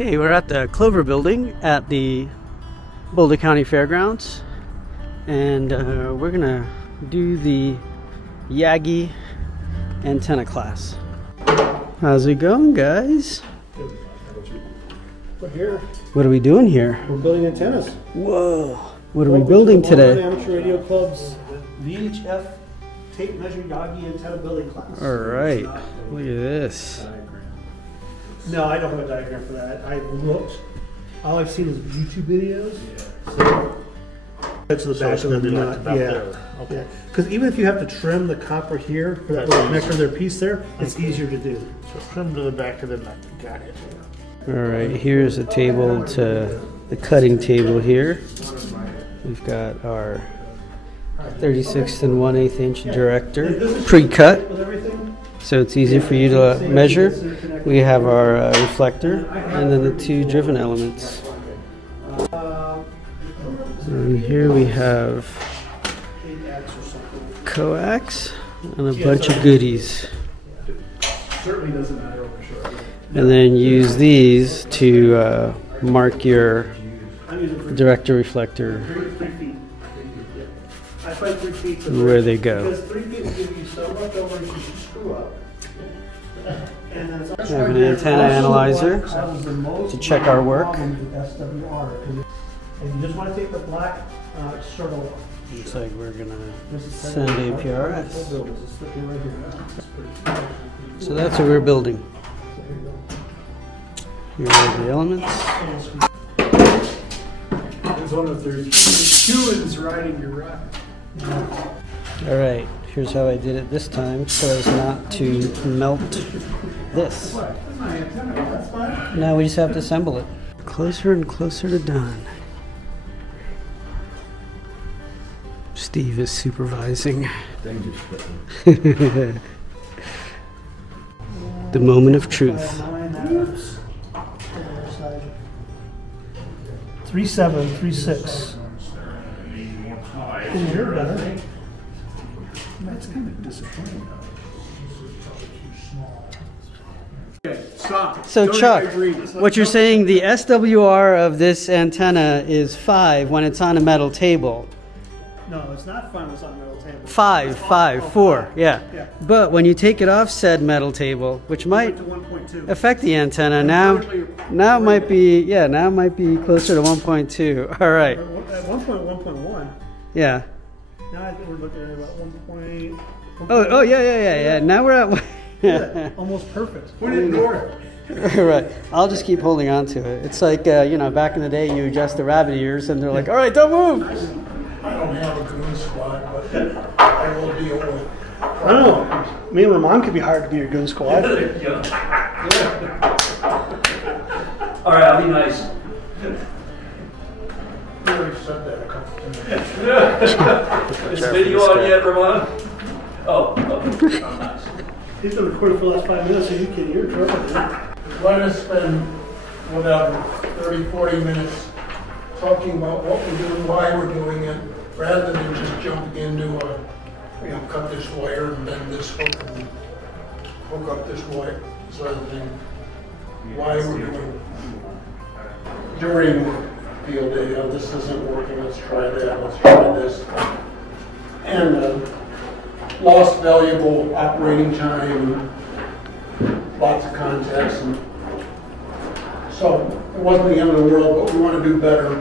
Okay, we're at the Clover Building at the Boulder County Fairgrounds, and we're gonna do the Yagi antenna class. How's it going, guys? We're here. What are we doing here? We're building antennas. Whoa! What are we building today? Amateur Radio Club's VHF tape measure Yagi antenna building class. All right, look at this. No, I don't have a diagram for that. I looked. All I've seen is YouTube videos. So that's the back of the nut. Yeah. Okay. Because even if you have to trim the copper here for that little connector there piece there, it's easier to do. So trim to the back of the nut. Got it. All right, here's a table to the cutting table here. We've got our 36 and 1/8 inch director pre-cut, so it's easy for you to measure. We have our reflector and then the two driven elements. And here we have coax and a bunch of goodies. Certainly doesn't matter for sure. And then use these to mark your director reflector where they go. Because 3 feet will give you so much over you should screw up. We have an antenna analyzer to check our work. And you just want to take the black circle off. Looks like we're going to send APRS. So that's what we're building. Here are the elements. There's one of there's humans riding your ride. All right, here's how I did it this time so as not to melt this. Now we just have to assemble it. Closer and closer to done. Steve is supervising. The moment of truth. 3736. You're better. That's kind of disappointing. Okay, stop. So Chuck, what you're saying, the SWR of this antenna is 5 when it's on a metal table. No, it's not 5 when it's on a metal table. 4, yeah. But when you take it off said metal table, which might affect the antenna, now it might be, now it might be closer to 1.2. All right. At 1.1. Yeah. Now I think we're looking at about 1. Oh, yeah. Now we're at. Yeah, almost perfect. We didn't ignore it. Right. I'll just keep holding on to it. It's like back in the day, you adjust the rabbit ears, and they're like, "All right, don't move." I don't have a goon squad, but I will deal with. I don't know. Me and Lamont could be hired to be your goon squad. All right, I'll be nice. You already said that a couple times. Is the video on yet, Ramon? Oh, nice. He's been recording for the last 5 minutes, so you can hear trouble. Let us spend, whatever, 30, 40 minutes talking about what we're doing, why we're doing it, rather than just jumping into cut this wire and bend this hook and hook up this wire, this other thing. Why we're doing during field day, this isn't working, let's try that, let's try this. And lost valuable operating time, lots of contacts, and so it wasn't the end of the world, but we want to do better.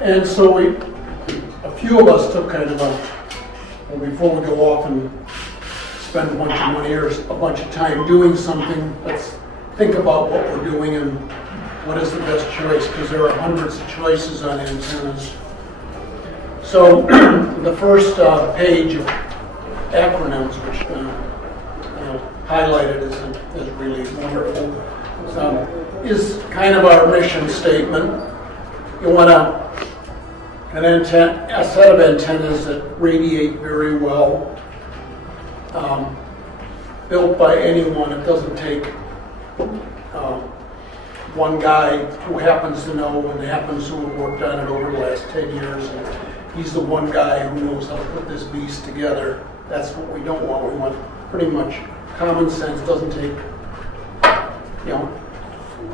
And so a few of us took kind of before we go off and spend a bunch of money or a bunch of time doing something, let's think about what we're doing and what is the best choice, because there are hundreds of choices on antennas. So the first page of acronyms, which highlighted is really wonderful, is kind of our mission statement. You want a set of antennas that radiate very well, built by anyone. It doesn't take one guy who happens to know and happens to have worked on it over the last 10 years. And he's the one guy who knows how to put this beast together. That's what we don't want. We want pretty much common sense. Doesn't take,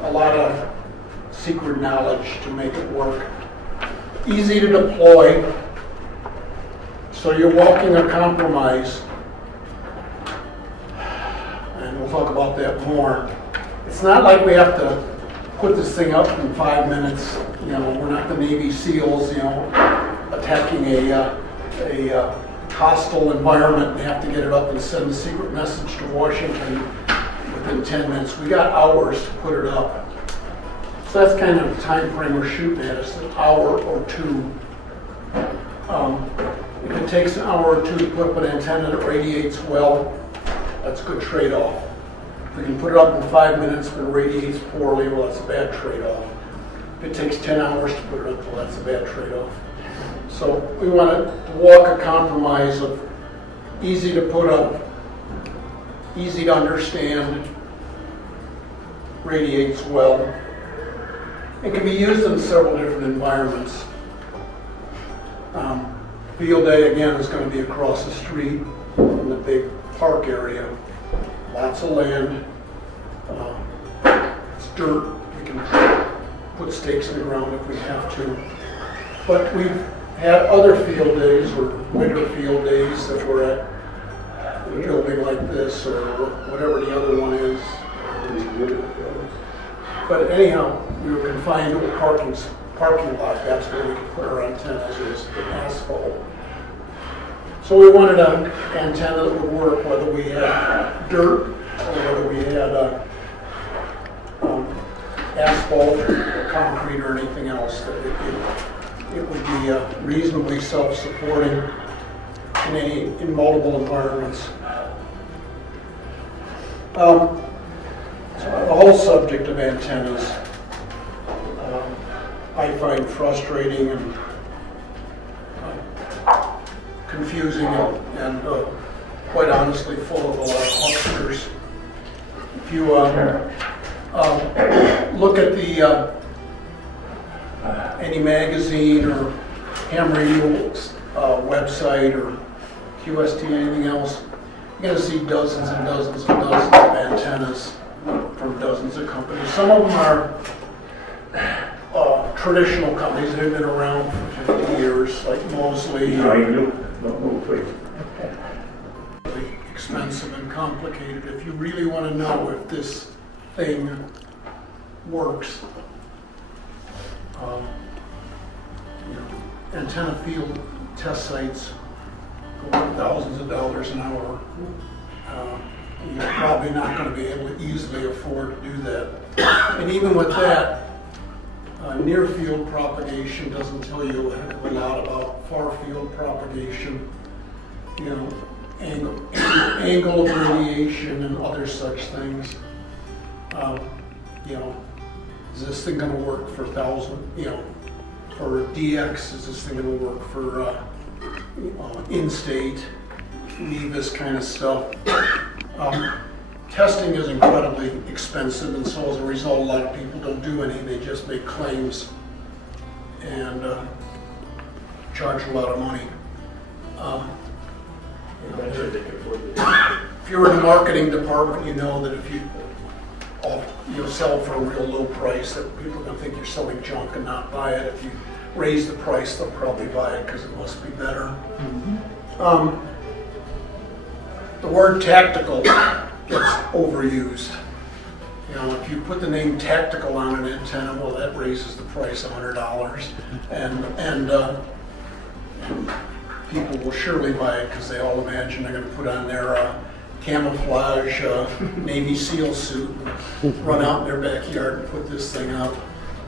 a lot of secret knowledge to make it work. Easy to deploy, so you're walking a compromise, and we'll talk about that more. It's not like we have to put this thing up in 5 minutes. You know, we're not the Navy SEALs, you know, attacking a hostile environment and have to get it up and send a secret message to Washington within 10 minutes. We got hours to put it up. So that's kind of the time frame we're shooting at, is an hour or two. If it takes an hour or two to put up an antenna that radiates well, that's a good trade-off. If we can put it up in 5 minutes but it radiates poorly, well, that's a bad trade-off. If it takes 10 hours to put it up, well, that's a bad trade-off. So we want to walk a compromise of easy to put up, easy to understand, radiates well. It can be used in several different environments. Field day, again, is going to be across the street in the big park area. Lots of land. It's dirt. We can put stakes in the ground if we have to. But we've had other field days, or winter field days, that we're at a building like this, or whatever the other one is. But anyhow, we were confined to a parking lot. That's where we could put our antennas, is the asphalt. So we wanted an antenna that would work whether we had dirt or whether we had asphalt or concrete or anything else. That it would be reasonably self-supporting in multiple environments. So the whole subject of antennas I find frustrating and confusing and quite honestly full of a lot of hucksters. If you look at the any magazine or ham radio website or QST, anything else, you're going to see dozens and dozens and dozens of antennas from dozens of companies. Some of them are traditional companies that have been around for 50 years, like Mosley. Expensive and complicated. If you really want to know if this thing works, antenna field test sites go for thousands of dollars an hour. You're probably not going to be able to easily afford to do that. And even with that, near field propagation doesn't tell you a heck of a lot about far field propagation. You know, angle of radiation and other such things. You know, is this thing going to work for 1,000? You know, for DX, is this thing going to work for in-state, Nevis kind of stuff? Testing is incredibly expensive, and so as a result, a lot of people don't do any. They just make claims and charge a lot of money. If you're in the marketing department, you know that if you sell for a real low price, that people are going to think you're selling junk and not buy it. If you raise the price, they'll probably buy it because it must be better. The word tactical gets overused. You know, if you put the name tactical on an antenna, well, that raises the price $100, and people will surely buy it because they all imagine they're going to put on their camouflage Navy SEAL suit and run out in their backyard and put this thing up.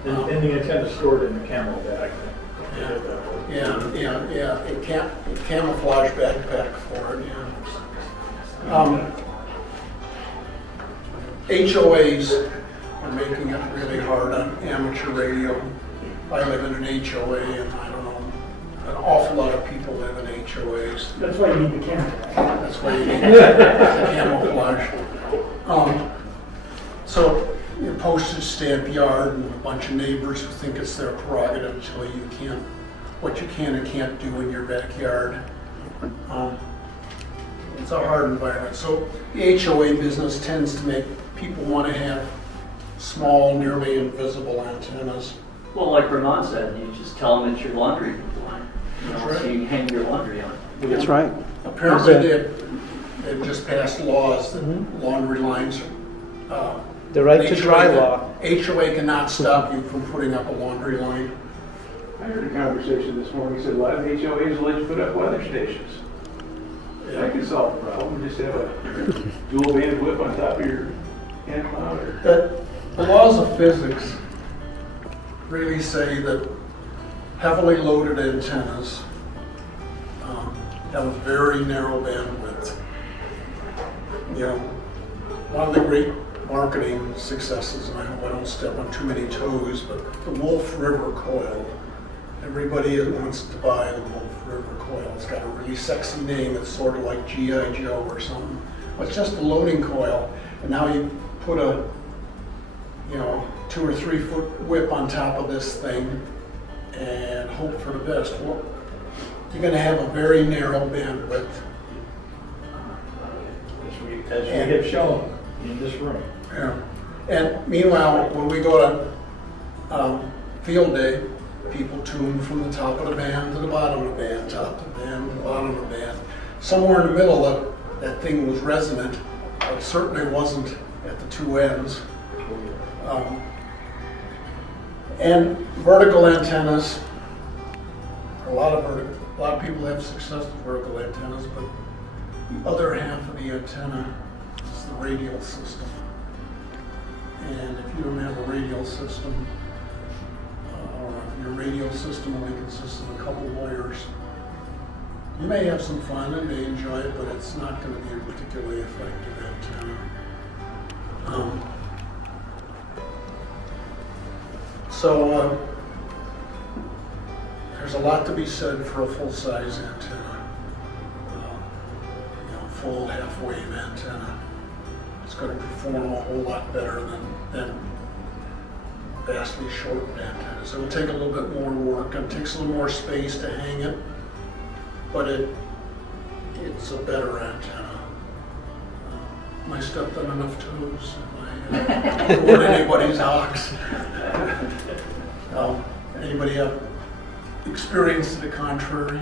And the antenna stored in the camo bag. Yeah, a camouflage backpack for it, yeah. HOAs are making it really hard on amateur radio. I live in an HOA, and I don't know, an awful lot of people live in HOAs. That's why you need the camouflage. That's why you need the camouflage. So, your postage stamp yard and a bunch of neighbors who think it's their prerogative to tell you what you can and can't do in your backyard. It's a hard environment. So the HOA business tends to make people want to have small, nearly invisible antennas. Well, like Vermont said, you just tell them it's your laundry line. You know, That's right. so you hang your laundry on it. That's right. Apparently, they've just passed laws that laundry lines. The right to dry law. HOA cannot stop you from putting up a laundry line. I heard a conversation this morning, said a lot of HOAs will let you put up weather stations. That could solve the problem, just have a dual band whip on top of your hand monitor. The laws of physics really say that heavily loaded antennas have a very narrow bandwidth. You know, one of the great marketing successes, and I hope I don't step on too many toes, but the Wolf River coil. Everybody wants to buy the Wolf River coil. It's got a really sexy name. It's sort of like G.I. Joe or something. But it's just a loading coil, and now you put a 2 or 3 foot whip on top of this thing and hope for the best. Well, you're going to have a very narrow bandwidth. As we have shown in this room. Yeah. And meanwhile, when we go to field day, people tune from the top of the band to the bottom of the band, top of the band to the bottom of the band. Somewhere in the middle, that thing was resonant, but certainly wasn't at the two ends. And vertical antennas, a lot of people have success with vertical antennas, but the other half of the antenna is the radial system. And if you don't have a radial system, or if your radial system only consists of a couple wires, you may have some fun and may enjoy it, but it's not going to be a particularly effective antenna. So there's a lot to be said for a full-size antenna, full half-wave antenna. It's going to perform a whole lot better than vastly shortened antennas. It will take a little bit more work, and it takes a little more space to hang it, but it's a better antenna. Am I stepped on enough toes? Am I toward anybody's ox? Anybody have experience to the contrary?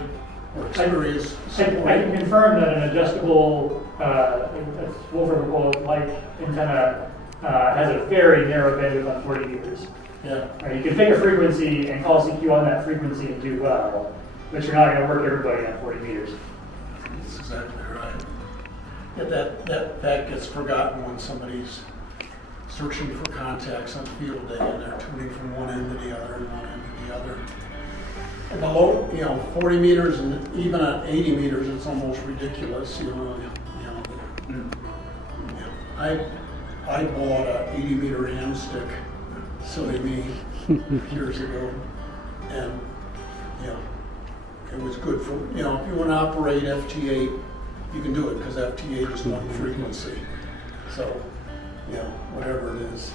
Or experience? I can confirm that an adjustable Wolf River coil-like antenna has a very narrow bandwidth on 40 meters. Yeah. You can pick a frequency and call CQ on that frequency and do well, but you're not going to work everybody on 40 meters. That's exactly right. Yeah, that fact gets forgotten when somebody's searching for contacts on field day and they're tuning from one end to the other and one end to the other. And the low, 40 meters and even at 80 meters, it's almost ridiculous. I bought a 80 meter ham stick, silly me, years ago, and it was good for if you want to operate FT8, you can do it because FT8 is one frequency. So whatever it is,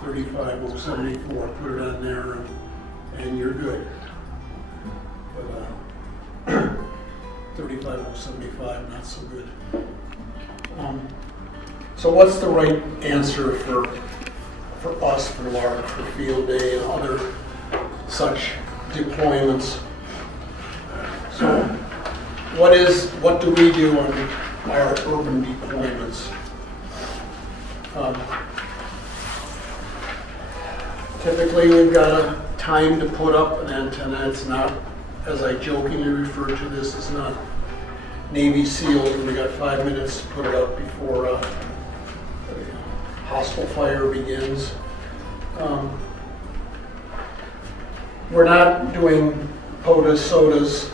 35074, put it on there, and you're good. But 35075, not so good. So what's the right answer for us, for LARC, for field day and other such deployments? So what do we do on our urban deployments? Typically we've got a time to put up an antenna. It's not, as I jokingly refer to this, it's not Navy SEALs and we got 5 minutes to put it up before a hostile fire begins. We're not doing POTUS, SOTUS.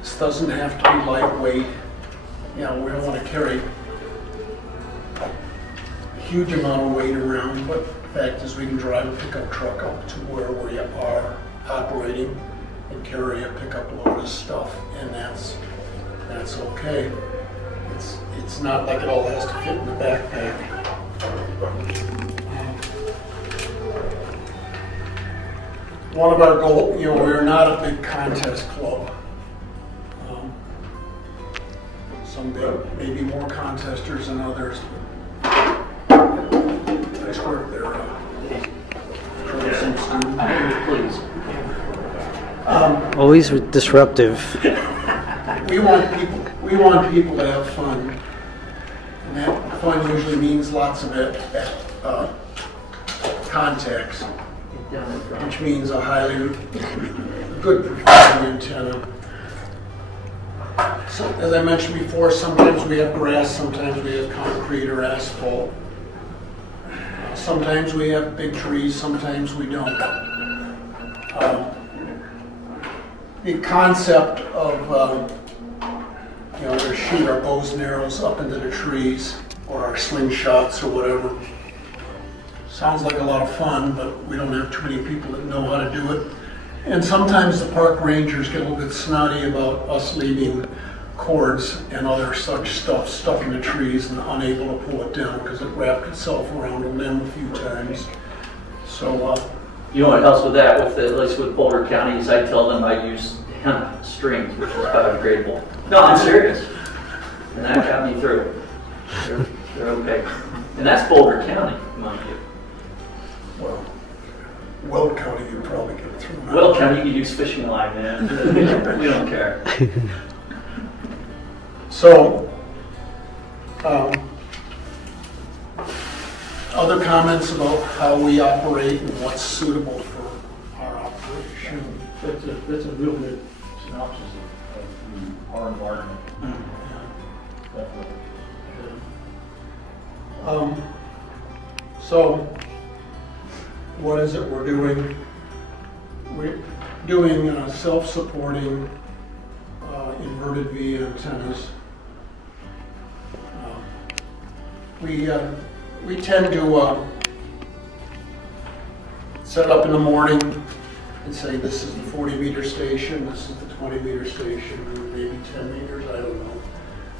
This doesn't have to be lightweight. We don't want to carry a huge amount of weight around, but the fact is we can drive a pickup truck up to where we are operating and carry a pickup load of stuff, and that's okay. It's not like it all has to fit in the backpack. One of our goals, we're not a big contest club. Some maybe more contesters than others. I nice work there. Please. Always disruptive. We want people to have fun. And that fun usually means lots of contacts, which means a highly good performing antenna. So, as I mentioned before, sometimes we have grass, sometimes we have concrete or asphalt. Sometimes we have big trees, sometimes we don't. The concept of to shoot our bows and arrows up into the trees or our slingshots or whatever sounds like a lot of fun, but we don't have too many people that know how to do it. And sometimes the park rangers get a little bit snotty about us leaving cords and other such stuff stuck in the trees and unable to pull it down because it wrapped itself around a limb a few times. So, you know what helps with that? At least with Boulder counties, I tell them I use hemp strings, which is biodegradable. No, I'm serious. And that got me through. They're okay. And that's Boulder County, mind you. Well, Weld County, you probably get it through. Weld County, you can use fishing line, man. We don't care. So, other comments about how we operate and what's suitable for our operation? That's a real good synopsis of our environment. So, what is it we're doing? We're doing self-supporting inverted V antennas. We tend to set up in the morning and say this is the 40-meter station, this is the 20-meter station, maybe 10 meters, I don't know.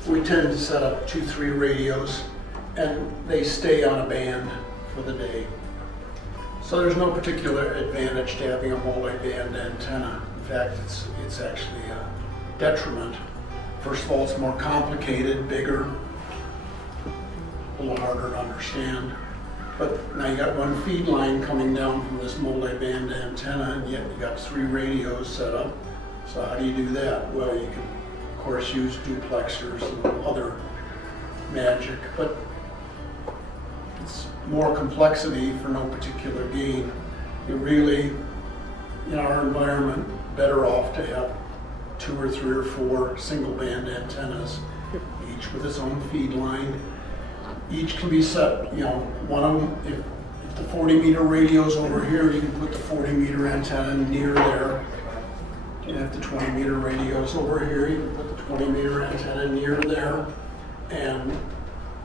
We tend to set up 2-3 radios and they stay on a band for the day. So there's no particular advantage to having a multi-band antenna. In fact, it's actually a detriment. First of all, it's more complicated, bigger, a little harder to understand. But now you got one feed line coming down from this multi-band antenna, and yet you got 3 radios set up. So how do you do that? Well, you can, of course, use duplexers and other magic, but it's more complexity for no particular gain. You're really, in our environment, better off to have 2 or 3 or 4 single-band antennas, each with its own feed line. Each can be set, one of them, if the 40-meter radio's over here, you can put the 40-meter antenna near there. And if the 20-meter radio's over here, you can put the 20-meter antenna near there. And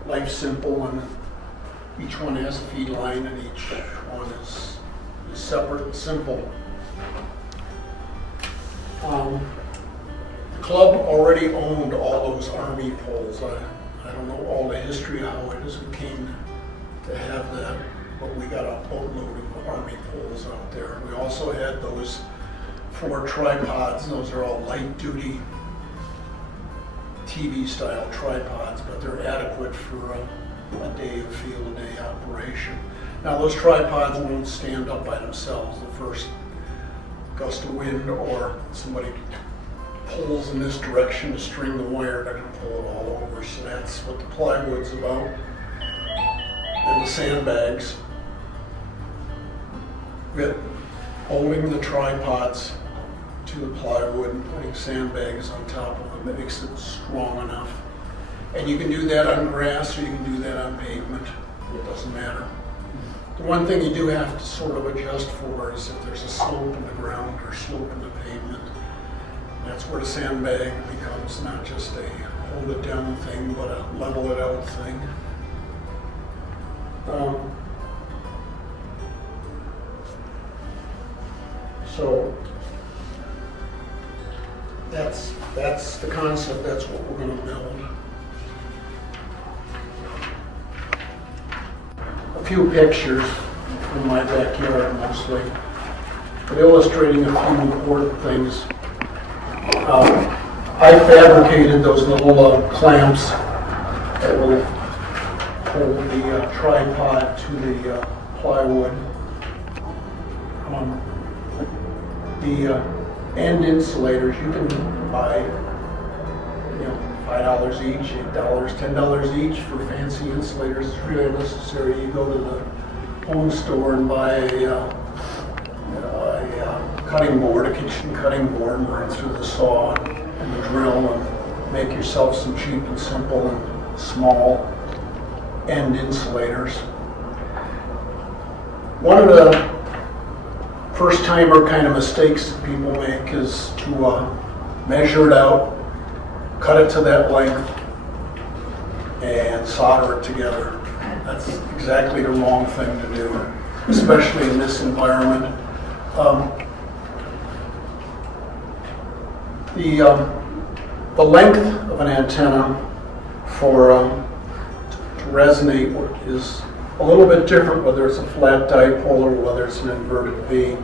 life's simple, and each one has a feed line, and each one is separate and simple. The club already owned all those Army poles. I don't know all the history of how it is we came to have that, but we got a boatload of Army poles out there. We also had those 4 tripods. Those are all light-duty TV-style tripods, but they're adequate for a day of field-a-day operation. Now, those tripods won't stand up by themselves. The first gust of wind or somebody pulls in this direction to string the wire, they're going to pull it all over. So that's what the plywood's about. And the sandbags, with holding the tripods to the plywood and putting sandbags on top of them, that makes it strong enough. And you can do that on grass or you can do that on pavement. It doesn't matter. The one thing you do have to sort of adjust for is if there's a slope in the ground or slope in the pavement. That's where the sandbag becomes not just a hold it down thing, but a level it out thing. So that's the concept. That's what we're going to build. A few pictures from my backyard mostly, but illustrating a few important things. I fabricated those little clamps that will hold the tripod to the plywood. The end insulators you can buy, $5 each, $8, $10 each for fancy insulators. It's really unnecessary. You go to the home store and buy a cutting board, a kitchen cutting board, and run through the saw and the drill and make yourself some cheap and simple and small end insulators. One of the first-timer kind of mistakes that people make is to measure it out, cut it to that length, and solder it together. That's exactly the wrong thing to do, especially in this environment. The length of an antenna for to resonate is a little bit different whether it's a flat dipole or whether it's an inverted V.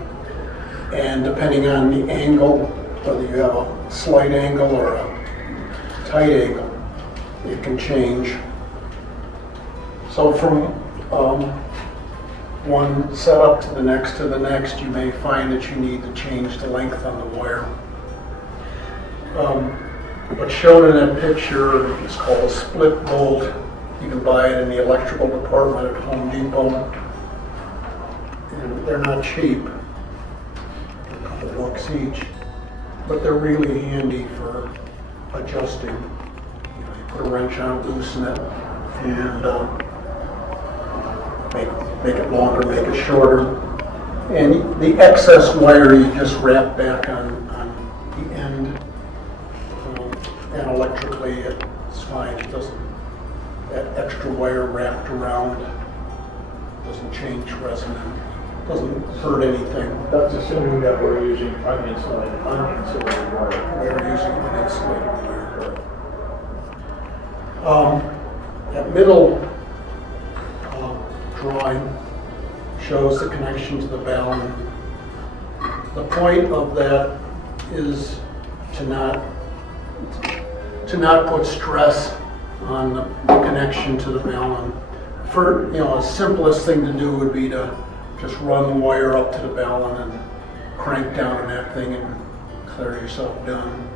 And depending on the angle, whether you have a slight angle or a tight angle, it can change. So from one setup to the next, you may find that you need to change the length on the wire. What's shown in that picture is called a split bolt. You can buy it in the electrical department at Home Depot. And they're not cheap, a couple bucks each, but they're really handy for adjusting. You put a wrench on it, loosen it, and make it longer, make it shorter. And the excess wire you just wrap back on the end, and electrically it's fine. It doesn't. That extra wire wrapped around doesn't change resonance, doesn't hurt anything. That's assuming that we're using uninsulated wire. We're using uninsulated wire. That middle drawing shows the connection to the balun. The point of that is to not put stress on the connection to the balun. For the simplest thing to do would be to just run the wire up to the balun and crank down on that thing and clear yourself done.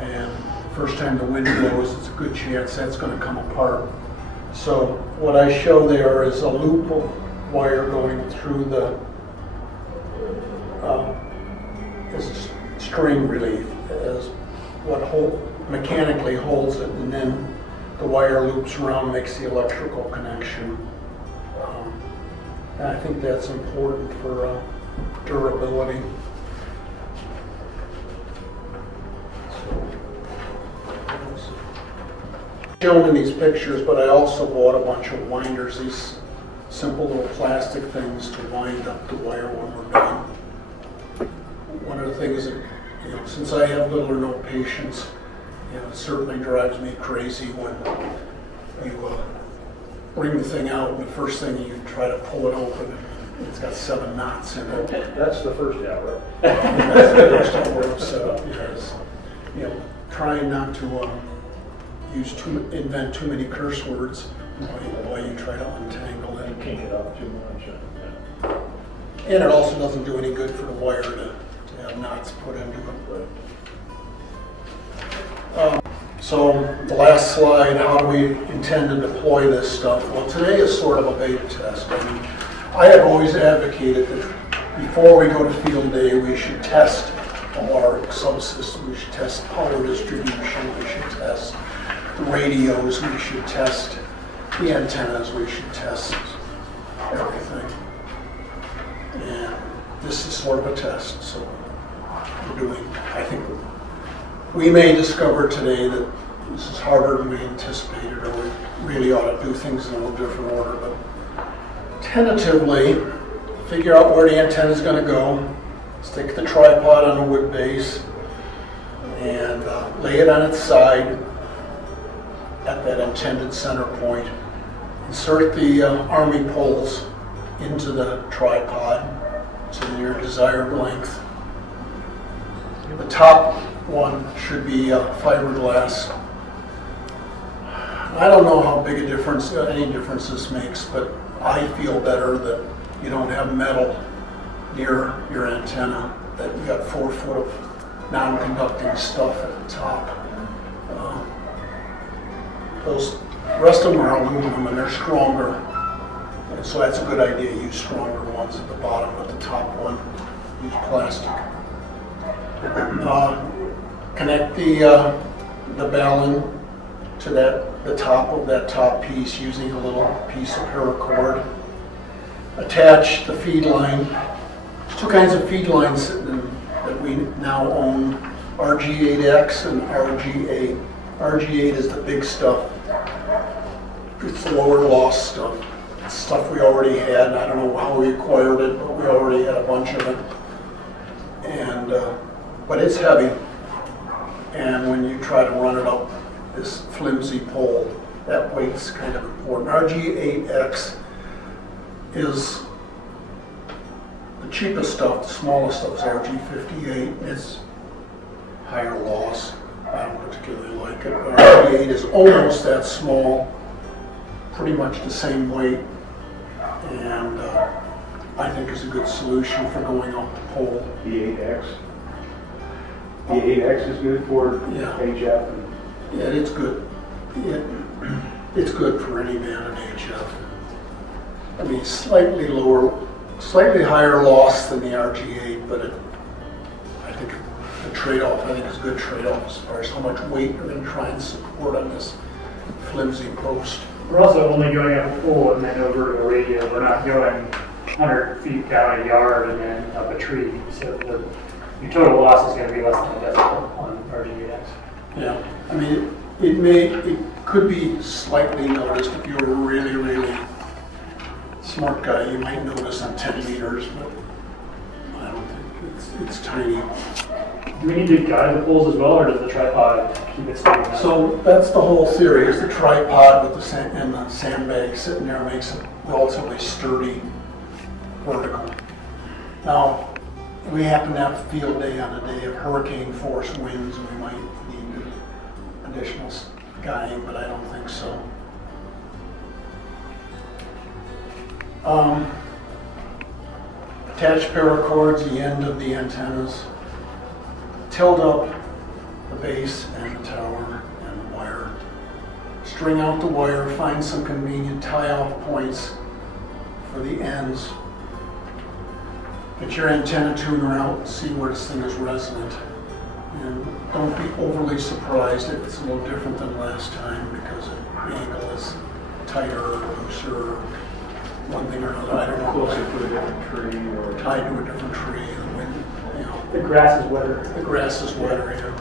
And first time the wind blows, it's a good chance that's going to come apart. So what I show there is a loop of wire going through the as string relief, as what mechanically holds it, and then the wire loops around, makes the electrical connection. And I think that's important for durability. Shown in these pictures, but I also bought a bunch of winders, these simple little plastic things to wind up the wire when we're done. One of the things that, since I have little or no patience, it certainly drives me crazy when you bring the thing out and the first thing you try to pull it open, it's got 7 knots in it. That's the first hour. That's the first hour of setup. Because, trying not to invent too many curse words while you try to untangle it. Kink it up too much. And it also doesn't do any good for the wire to have knots put into it. So the last slide, how do we intend to deploy this stuff? Well, today is sort of a beta test. I have always advocated that before we go to field day, we should test a LARC subsystem. We should test power distribution. We should test the radios. We should test the antennas. We should test everything. And this is sort of a test. So I think we may discover today that this is harder than we anticipated, or we really ought to do things in a little different order. But tentatively, figure out where the antenna is going to go, stick the tripod on a wood base, and lay it on its side at that intended center point. Insert the army poles into the tripod to your desired length. The top one should be fiberglass. I don't know how big a difference, any difference this makes, but I feel better that you don't have metal near your antenna, that you got 4 foot of non-conducting stuff at the top. Those rest of them are aluminum and they're stronger, and so that's a good idea. Use stronger ones at the bottom, but the top one, use plastic. Connect the balun to the top of that top piece using a little piece of paracord. Attach the feed line. There's 2 kinds of feed lines that we now own, RG8X and RG8. RG8 is the big stuff. It's the lower loss stuff. It's stuff we already had. I don't know how we acquired it, but we already had a bunch of it. And but it's heavy. And when you try to run it up this flimsy pole, that weight's kind of important. RG8X is the cheapest stuff. The smallest stuff is RG58. It's higher loss. I don't particularly like it. But RG8 is almost that small, pretty much the same weight, and I think is a good solution for going up the pole. The 8X. The 8X is good for HF. Yeah, it's good. It's good for any band in HF. I mean, slightly higher loss than the RG8, but I think the trade-off, I think is a good trade-off as far as how much weight we're going to try and support on this flimsy post. We're also only going up a pole and then over to a radio. We're not going 100 feet down a yard and then up a tree. So your total loss is going to be less than a decibel on RG8X. Yeah, I mean, it could be slightly noticed if you're a really, really smart guy. You might notice on 10 meters, but I don't think it's tiny. Do we need to guide the poles as well, or does the tripod keep it steady? So that's the whole theory, is the tripod with the sandbag sitting there makes it relatively sturdy vertical. Now, we happen to have a field day on a day of hurricane force winds, and we might need additional guiding, but I don't think so. Attach paracords the end of the antennas. Tilt up the base and the tower and the wire. String out the wire, find some convenient tie-off points for the ends. Get your antenna tuner out and see where this thing is resonant. And don't be overly surprised if it's a little different than last time because the angle is tighter or looser, one thing or another. I don't know. Closer to a different tree or tied to a different tree. The wind, The grass is wetter. The grass is wetter, yeah.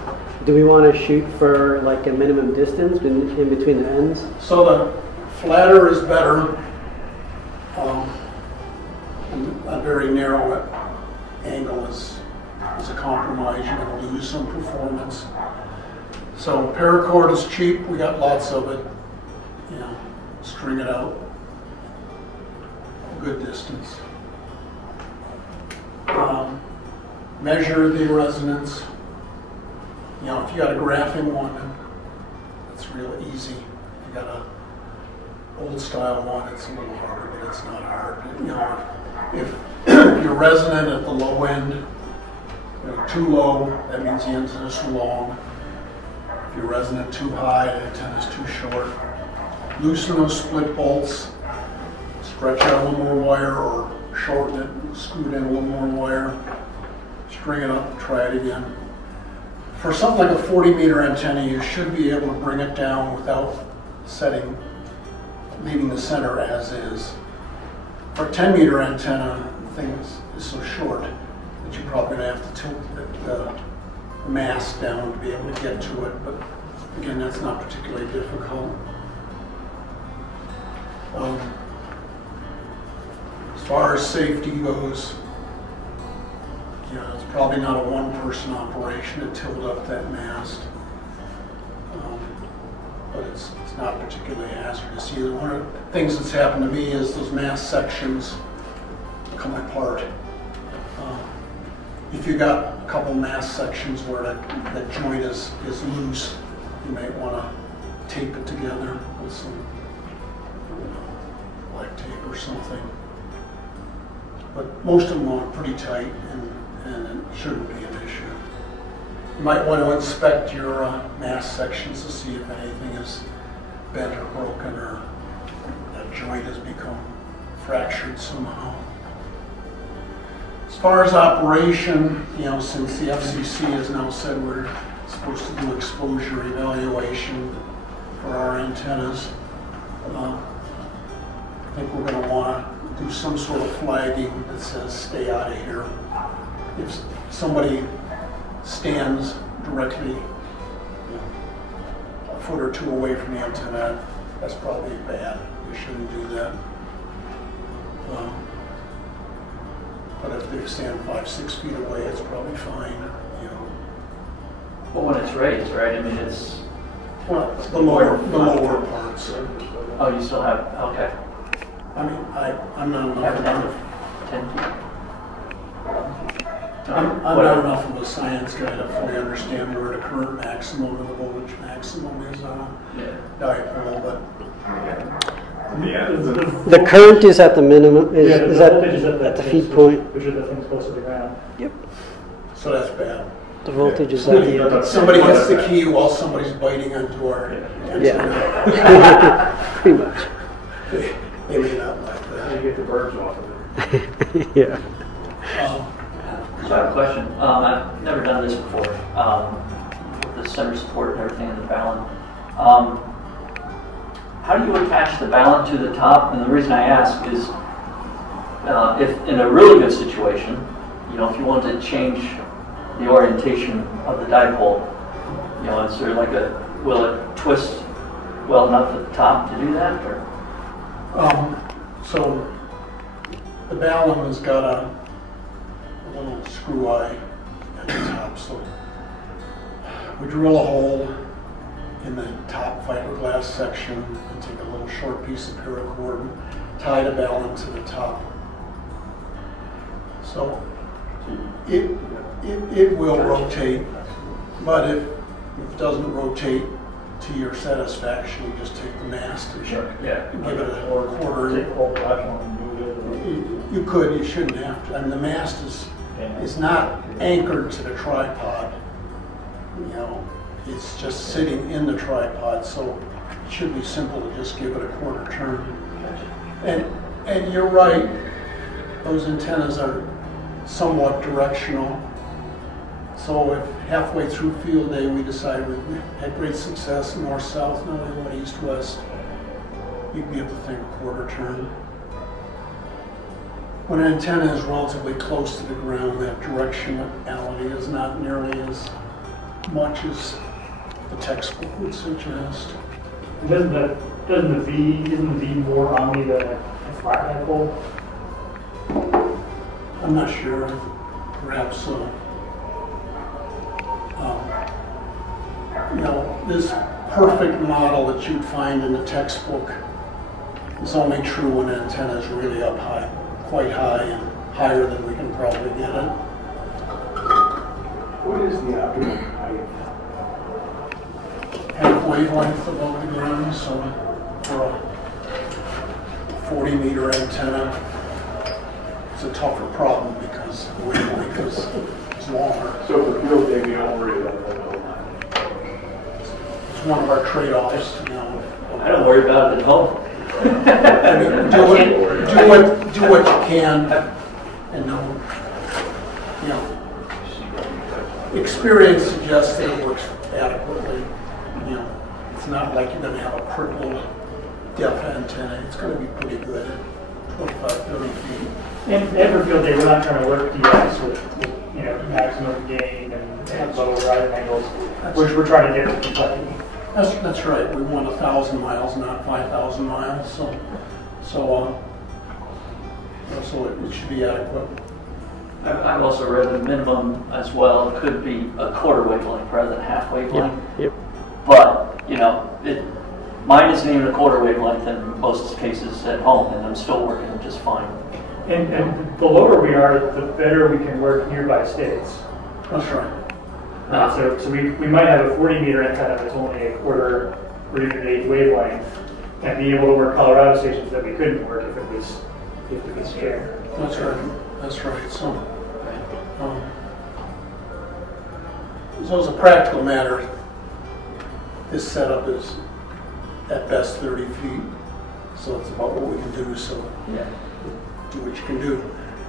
Do we want to shoot for like a minimum distance in between the ends? So the flatter is better. A very narrow angle is a compromise. You're going to lose some performance. So paracord is cheap. We got lots of it. String it out a good distance. Measure the resonance. If you got a graphing one, it's real easy. If you got a old style one, it's a little harder, but it's not hard. If you're resonant at the low end, too low, that means the antenna is too long. If you're resonant too high, the antenna is too short. Loosen those split bolts, stretch out a little more wire, or shorten it, scoot in a little more wire. String it up, try it again. For something like a 40-meter antenna, you should be able to bring it down without leaving the center as is. For a 10-meter antenna, the thing is so short that you're probably going to have to tilt the mast down to be able to get to it, but again, that's not particularly difficult. As far as safety goes, it's probably not a one-person operation to tilt up that mast, but it's not particularly hazardous either. One of the things that's happened to me is those mast sections come apart. If you got a couple mast sections where that joint is loose, you might want to tape it together with some black tape or something. But most of them are pretty tight, and it shouldn't be an issue. You might want to inspect your mast sections to see if anything is bent or broken or that joint has become fractured somehow. As far as operation, since the FCC has now said we're supposed to do exposure evaluation for our antennas, I think we're going to want to do some sort of flagging that says stay out of here. If somebody stands directly a foot or two away from the antenna, that's probably bad. We shouldn't do that. But if they stand 5-6 feet away, it's probably fine. Well, when it's raised, right? I mean, it's the lower parts. Oh, you still have, okay. I mean, I'm not enough. 10 feet. I'm not enough of a science guy to fully understand where the current maximum and the voltage maximum is on a dipole, but The current is at the minimum, is at the feed point. Which are the things close to the ground. Yep. so that's bad. The voltage is at the Somebody hits the key while somebody's biting onto our antenna. Yeah. Pretty much. They may not like that. You get the birds off of it. Yeah. So I have a question. I've never done this before, with the center support and everything in the balun. How do you attach the balun to the top? And the reason I ask is, if in a really good situation, if you want to change the orientation of the dipole, is there like will it twist well enough at the top to do that? Or? So the balun has got a little screw eye at the top, so we drill a hole in the top fiberglass section and take a little short piece of paracord and tie the balun to the top. So it will rotate, but if it doesn't rotate to your satisfaction, you just take the mast and give it a quarter. Take the whole platform and move it. You could, you shouldn't have to. I mean, the mast is not anchored to the tripod. It's just sitting in the tripod, so it should be simple to just give it a quarter turn. And you're right, those antennas are somewhat directional. So if halfway through field day we decide we had great success north-south, no, we went east-west, you'd be able to think a quarter turn. When an antenna is relatively close to the ground, that directionality is not nearly as much as the textbook would suggest. Isn't the V more omni than a flat dipole? I'm not sure. Perhaps this perfect model that you'd find in the textbook is only true when an antenna is really up high, quite high, and higher than we can probably get it. What is the optimal height? Half wavelength above the ground, so for a 40-meter antenna, it's a tougher problem because the wavelength is longer. So for field day, we don't worry about that. It's one of our trade-offs. I don't worry about it at home. I mean, do what you can, and experience suggests that it works adequately. It's not like you're going to have a crippled deaf antenna. It's going to be pretty good at 25, 30 feet. And for field day, we're not trying to work DX with maximum gain and low riding angles. We're trying to get to Kentucky. That's right. We want 1,000 miles, not 5,000 miles. So it should be adequate. I've also read the minimum as well could be a quarter wavelength rather than half wavelength. Yep. But mine isn't even a quarter wavelength in most cases at home, and I'm still working just fine. And the lower we are, the better we can work nearby states. That's right. So we might have a 40-meter antenna that's only a quarter or even an 8 wavelength, and be able to work Colorado stations that we couldn't work if it was scarce. That's right. That's right. So as a practical matter, this setup is at best 30 feet. So it's about what we can do. So Yeah. do what you can do.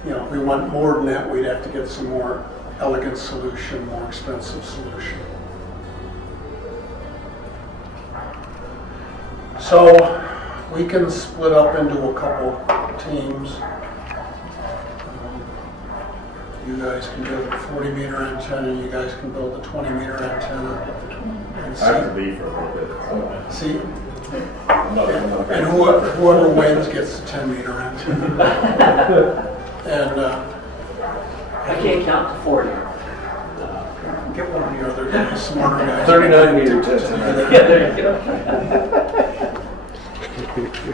You know, if we want more than that, we'd have to get some more elegant solution, more expensive solution. So we can split up into a couple teams. You guys can build a 40-meter antenna, you guys can build a 20-meter antenna. And I have to be for a little bit. see, and whoever wins gets the 10-meter antenna. And I can't count to 40. get one of the other guys, smarter guys. 39-meter test. Yeah, there you go.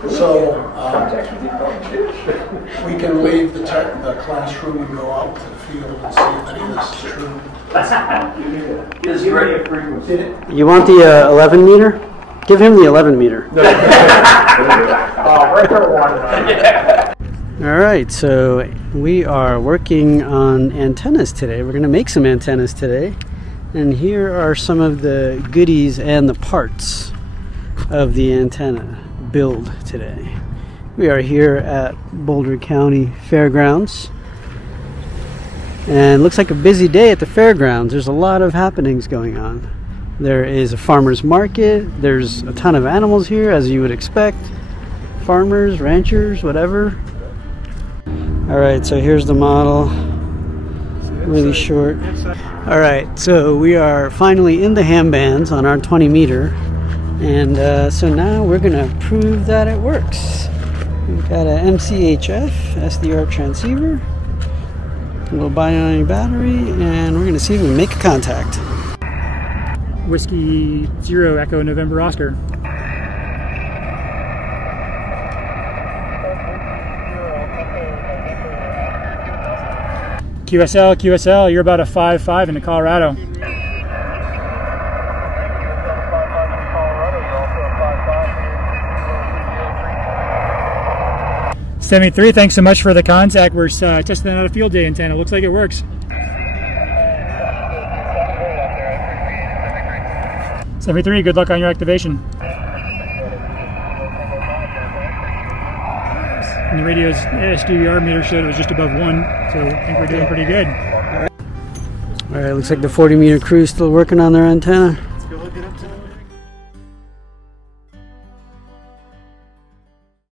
So we can leave the classroom and go out to the field and see if any of this is true. It's great. You want the 11 meter? Give him the 11 meter. All right, so we are working on antennas today. We're going to make some antennas today. And here are some of the goodies and the parts of the antenna build today. We are here at Boulder County Fairgrounds. And it looks like a busy day at the Fairgrounds. There's a lot of happenings going on. There is a farmer's market. There's a ton of animals here, as you would expect. Farmers, ranchers, whatever. Alright, so here's the model. Really short. Alright, so we are finally in the ham bands on our 20 meter. And so now we're going to prove that it works. We've got a MCHF SDR transceiver, a little bionic battery, and we're going to see if we can make a contact. Whiskey 0 Echo November Oscar. QSL, you're about a 5.5 into Colorado. 73, thanks so much for the contact. We're testing out a field day antenna. Looks like it works. 73, good luck on your activation. And the radio's SDR meter showed it was just above 1, so I think we're doing pretty good. All right, looks like the 40 meter crew is still working on their antenna.